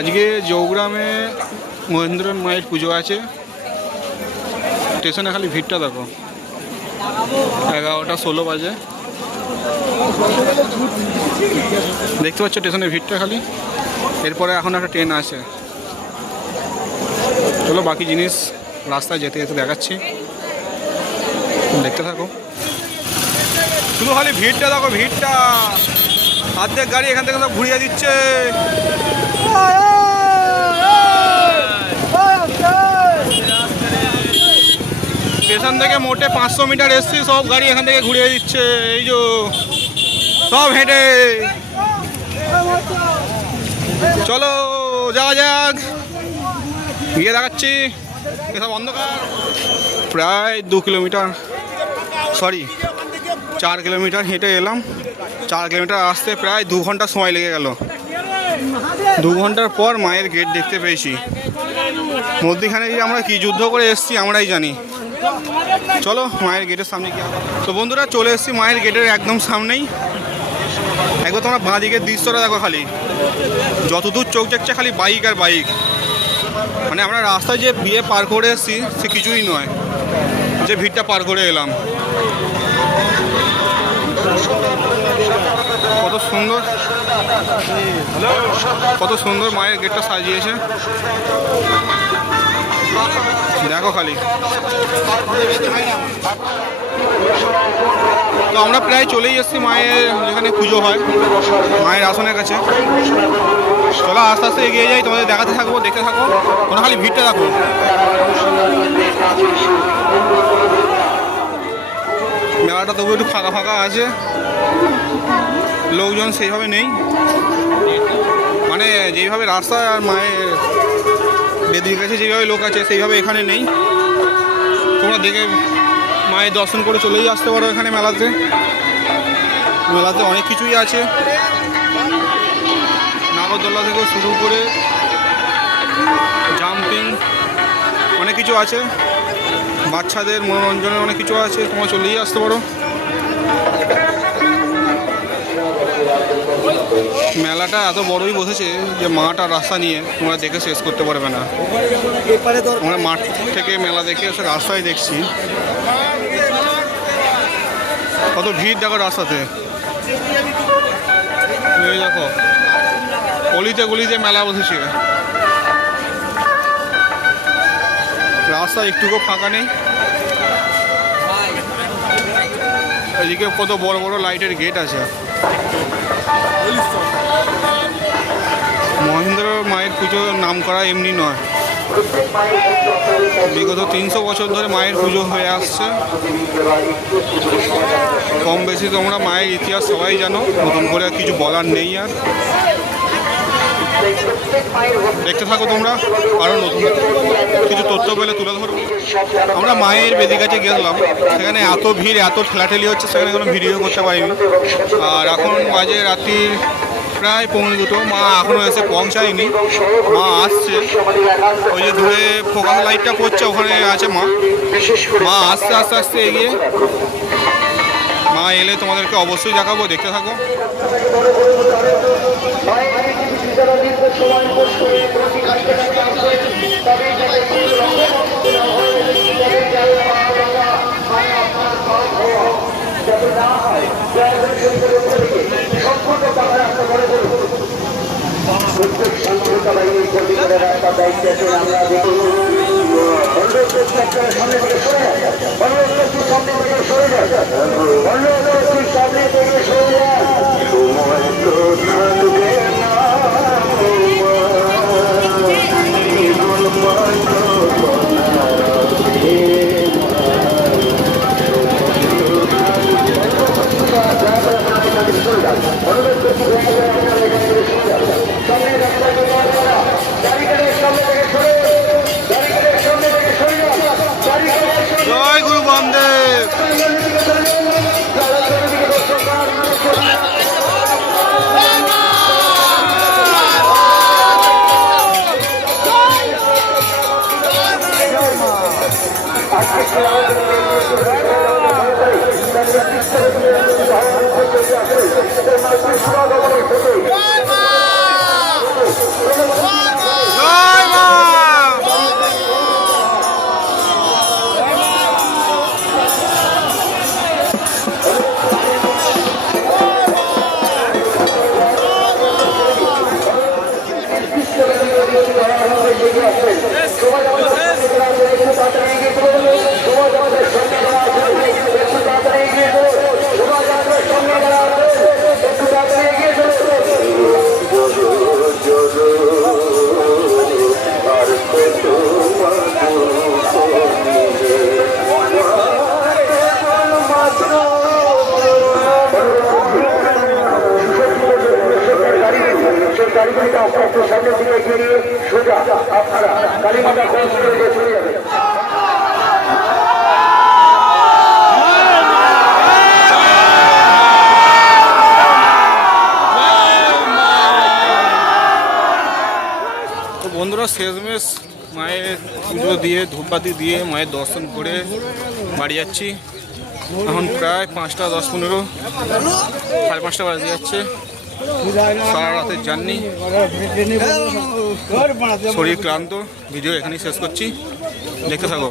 আজকে জৌগ্রামে মহেন্দ্রন মায়ের পুজো আছে। স্টেশনে খালি ভিড়টা দেখো, 11:16 বাজে। দেখতে পাচ্ছ স্টেশনে ভিড়টা খালি। এরপরে এখন একটা ট্রেন আছে। চলো বাকি জিনিস রাস্তায় যেতে যেতে দেখাচ্ছি, দেখতে থাকো। শুধু খালি ভিড়টা দেখো, ভিড়টা। অর্ধেক গাড়ি এখান থেকে সব ঘুরিয়ে দিচ্ছে। স্টেশন থেকে মোটে 500 মিটার এসছি, সব গাড়ি এখান থেকে ঘুরিয়ে দিচ্ছে। এই যে সব হেঁটে। চলো যাওয়া যাক, গিয়ে দেখাচ্ছি। এসব অন্ধকার। প্রায় 2 কিলোমিটার, সরি 4 কিলোমিটার হেঁটে এলাম। 4 কিলোমিটার আসতে প্রায় 2 ঘন্টা সময় লেগে গেল। 2 ঘন্টার পর মায়ের গেট দেখতে পেয়েছি। মধ্যখানে যে আমরা কি যুদ্ধ করে এসেছি আমরাই জানি। চলো মায়ের গেটের সামনে গিয়ে। তো বন্ধুরা চলে এসেছি মায়ের গেটের একদম সামনেই। একবার তোমরা বাঁ দিকের দৃশ্যটা দেখো, খালি যতদূর চোখ যাচ্ছে খালি বাইক আর বাইক। মানে আমরা রাস্তায় যে বিয়ে পার করে এসেছি সে কিছুই নয়, যে ভিড়টা পার করে এলাম। কত সুন্দর, কত সুন্দর মায়ের গেটটা সাজিয়েছে দেখো খালি। তো আমরা প্রায় চলেই এসেছি মায়ের যেখানে পুজো হয়, মায়ের আসনের কাছে। চলো আস্তে আস্তে এগিয়ে যাই, তোমাদের দেখাতে থাকবো, দেখতে থাকো। তোমরা খালি ভিড়টা দেখো। মেলাটা তবু একটু ফাঁকা ফাঁকা আছে, লোকজন সেইভাবে নেই। মানে যেইভাবে রাস্তা আর মায়ের বেদির কাছে যেভাবে লোক আছে সেইভাবে এখানে নেই। তোমরা দেখে মায়ের দর্শন করে চলেই আসতে পারো এখানে মেলাতে। মেলাতে অনেক কিছুই আছে, নাগরদোল্লা থেকে শুরু করে জাম্পিং অনেক কিছু আছে। বাচ্চাদের মনোরঞ্জনের অনেক কিছু আছে, তোমরা চলেই আসতে পারো। মেলাটা এত বড়ই বসেছে যে মাঠ আর রাস্তা নিয়ে তোমরা দেখে শেষ করতে পারবে না। আমরা মাঠ থেকে মেলা দেখে এসে রাস্তায় দেখছি কত ভিড় দেখো রাস্তাতে। দেখো গলিতে গলিতে মেলা বসেছে, রাস্তা একটুকু ফাঁকা নেই। এদিকে কত বড় বড় লাইটের গেট আছে। মহেন্দ্র মায়ের পুজো নাম করা এমনি নয়, বিগত 300 বছর ধরে মায়ের পুজো হয়ে আসছে। কম বেশি তোমরা মায়ের ইতিহাস সবাই জানো, নতুন করে কিছু বলার নেই। আর দেখতে থাকো তোমরা, আরও নতুন কিছু তথ্য পেলে তুলে ধরবো। আমরা মায়ের বেদি কাছে গেলাম, সেখানে এত ভিড়, এত ঠেলাঠেলি হচ্ছে, সেখানে কোনো ভিডিও করতে পারিনি। আর এখন বাজে রাত্রির প্রায় 1:45। মা এখনও এসে পৌঁছায়নি, মা আসছে। ওই যে দূরে ফোকাস লাইটটা পড়ছে, ওখানে আছে মা। মা আস্তে আস্তে আস্তে এগিয়ে। মা এলে তোমাদেরকে অবশ্যই দেখাবো, দেখতে থাকো। প্রত্যেক সংস্কৃতা বাহিনীর কর্মীদের রাস্তার দায়িত্বে আছেন। আমরা দেখুন সামনে থেকে সরে যায়, সামনে থেকে সরে যায়, সামনে থেকে সরে যায়। জয় গুরু বামদেব। এগিয়ে আসবেন সবাই আমাদের সামনে যারা আছেন একটু তাড়াতাড়ি এগিয়ে চলুন সবাই আমাদের সামনে যারা আছেন একটু তাড়াতাড়ি এগিয়ে চলুন সবাই আমাদের সামনে যারা আছেন একটু তাড়াতাড়ি এগিয়ে চলুন আর গাড়িগুলিকে আপনার সামনের দিকে এগিয়ে নিয়ে সোজা আপনারা কালীমাতা কনস্ট্রাকশনে চলে যাবেন তো বন্ধুরা শেষমেশ মায়ের পুজো দিয়ে ধূপবাতি দিয়ে মায়ের দর্শন করে বাড়ি যাচ্ছি। এখন প্রায় 5টা 10-15 5:30 বাজে যাচ্ছে। সারা রাতের জার্নি, শরীর ক্লান্ত। ভিডিও এখানেই শেষ করছি, দেখতে থাকো।